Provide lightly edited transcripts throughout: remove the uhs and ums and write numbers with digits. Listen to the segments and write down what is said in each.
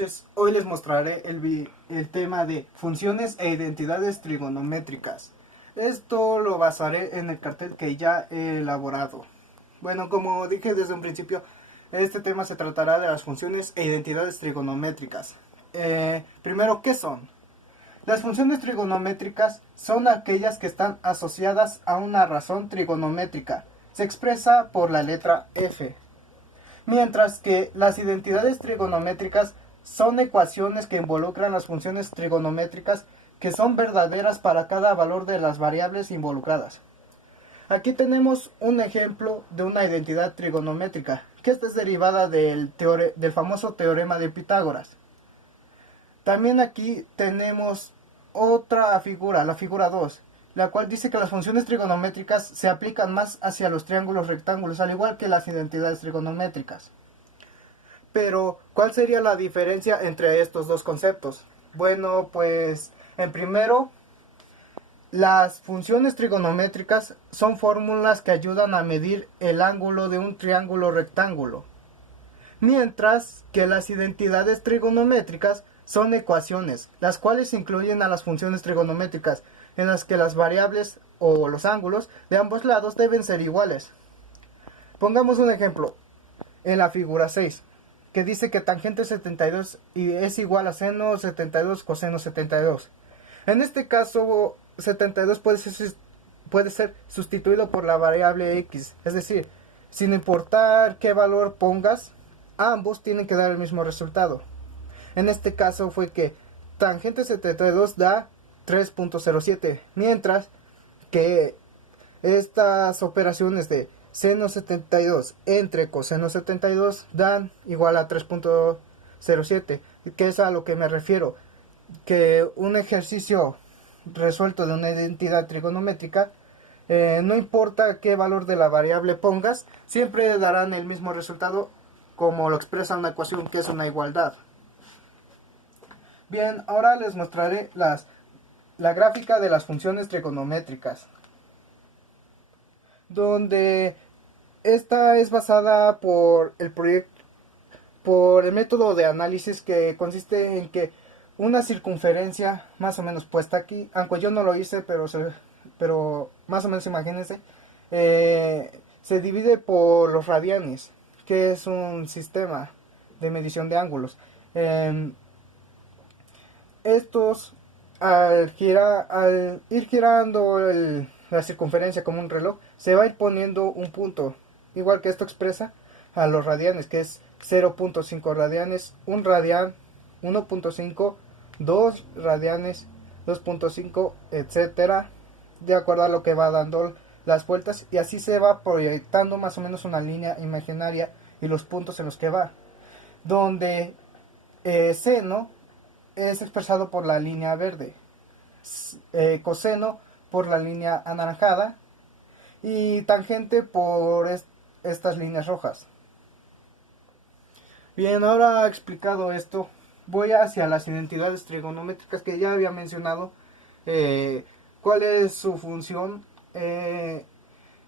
noches, hoy les mostraré el tema de funciones e identidades trigonométricas. Esto lo basaré en el cartel que ya he elaborado. Bueno, como dije desde un principio, este tema se tratará de las funciones e identidades trigonométricas. Primero, ¿qué son? Las funciones trigonométricas son aquellas que están asociadas a una razón trigonométrica. Se expresa por la letra F. Mientras que las identidades trigonométricas son ecuaciones que involucran las funciones trigonométricas que son verdaderas para cada valor de las variables involucradas. Aquí tenemos un ejemplo de una identidad trigonométrica, que esta es derivada del famoso teorema de Pitágoras. También aquí tenemos otra figura, la figura 2, la cual dice que las funciones trigonométricas se aplican más hacia los triángulos rectángulos, al igual que las identidades trigonométricas. Pero, ¿cuál sería la diferencia entre estos dos conceptos? Bueno, pues, en primero, las funciones trigonométricas son fórmulas que ayudan a medir el ángulo de un triángulo rectángulo, mientras que las identidades trigonométricas son ecuaciones, las cuales incluyen a las funciones trigonométricas, en las que las variables o los ángulos de ambos lados deben ser iguales. Pongamos un ejemplo en la figura 6, que dice que tangente 72 es igual a seno 72 coseno 72. En este caso, 72 puede ser sustituido por la variable x, es decir, sin importar qué valor pongas, ambos tienen que dar el mismo resultado. En este caso fue que tangente 72 da 3.07, mientras que estas operaciones de seno 72 entre coseno 72 dan igual a 3.07, que es a lo que me refiero, que un ejercicio resuelto de una identidad trigonométrica, no importa qué valor de la variable pongas, siempre darán el mismo resultado como lo expresa una ecuación, que es una igualdad. Bien, ahora les mostraré la gráfica de las funciones trigonométricas, donde esta es basada por el método de análisis, que consiste en que una circunferencia más o menos puesta aquí, aunque yo no lo hice, pero más o menos imagínense, se divide por los radianes, que es un sistema de medición de ángulos. Estos, al ir girando la circunferencia como un reloj, se va a ir poniendo un punto, igual que esto expresa a los radianes, que es 0.5 radianes, 1 radian, 1.5, 2 radianes, 2.5, etcétera, de acuerdo a lo que va dando las vueltas, y así se va proyectando más o menos una línea imaginaria y los puntos en los que va, donde seno es expresado por la línea verde, coseno por la línea anaranjada y tangente por estas líneas rojas. Bien, ahora explicado esto, voy hacia las identidades trigonométricas que ya había mencionado. ¿Cuál es su función? En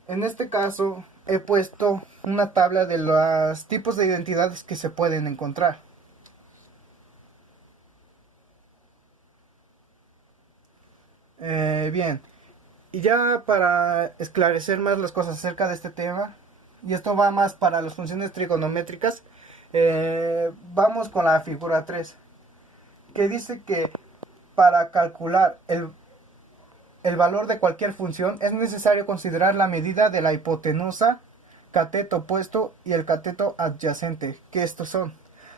este caso he puesto una tabla de los tipos de identidades que se pueden encontrar. Bien, y ya para esclarecer más las cosas acerca de este tema, y esto va más para las funciones trigonométricas, vamos con la figura 3, que dice que para calcular el valor de cualquier función es necesario considerar la medida de la hipotenusa, cateto opuesto y el cateto adyacente, que estos son,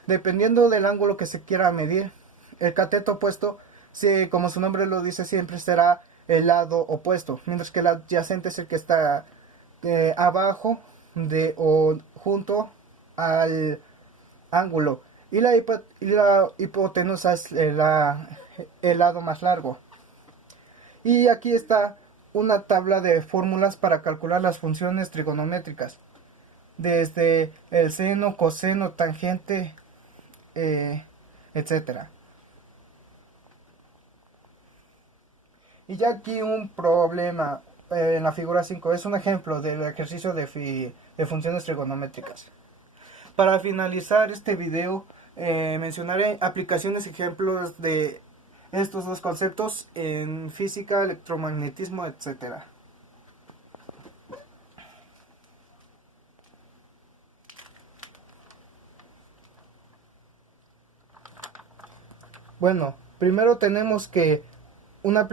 dependiendo del ángulo que se quiera medir. El cateto opuesto, sí, como su nombre lo dice, siempre será el lado opuesto, mientras que el adyacente es el que está abajo o junto al ángulo, y la hipotenusa es el lado más largo. Y aquí está una tabla de fórmulas para calcular las funciones trigonométricas, desde el seno, coseno, tangente, etcétera. Y ya aquí un problema en la figura 5 es un ejemplo del ejercicio de funciones trigonométricas. Para finalizar este video, mencionaré aplicaciones, ejemplos de estos dos conceptos en física, electromagnetismo, etcétera. Bueno, primero tenemos que una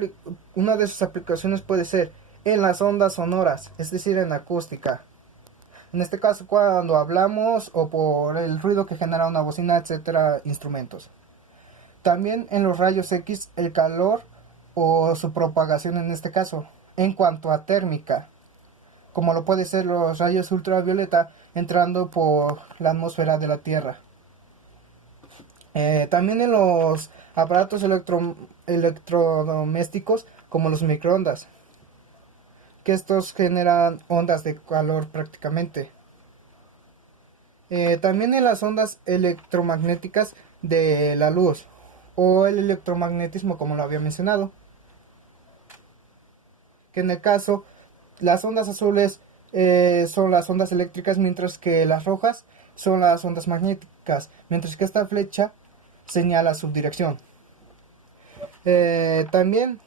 de sus aplicaciones puede ser en las ondas sonoras, es decir, en acústica. En este caso, cuando hablamos o por el ruido que genera una bocina, etcétera, instrumentos. También en los rayos X, el calor o su propagación en este caso. En cuanto a térmica, como lo puede ser los rayos ultravioleta entrando por la atmósfera de la Tierra. También en los aparatos electrodomésticos como los microondas, que estos generan ondas de calor prácticamente. También en las ondas electromagnéticas de la luz o el electromagnetismo, como lo había mencionado, que en el caso las ondas azules son las ondas eléctricas, mientras que las rojas son las ondas magnéticas, mientras que esta flecha señala su dirección. También,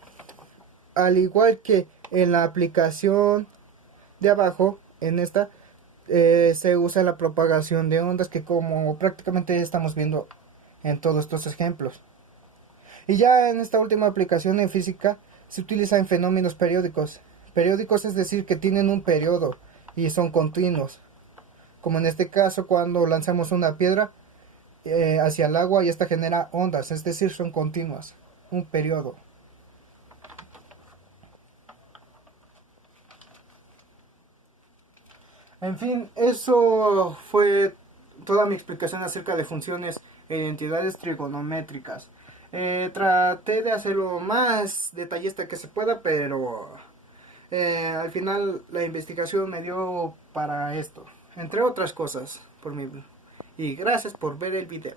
al igual que en la aplicación de abajo, en esta se usa la propagación de ondas, que como prácticamente estamos viendo en todos estos ejemplos. Y ya en esta última aplicación en física se utiliza en fenómenos periódicos. Periódicos es decir que tienen un periodo y son continuos. Como en este caso cuando lanzamos una piedra hacia el agua y esta genera ondas, es decir, son continuas, un periodo. En fin, eso fue toda mi explicación acerca de funciones e identidades trigonométricas. Traté de hacerlo más detallista que se pueda, pero al final la investigación me dio para esto, entre otras cosas, por mí. Y gracias por ver el video.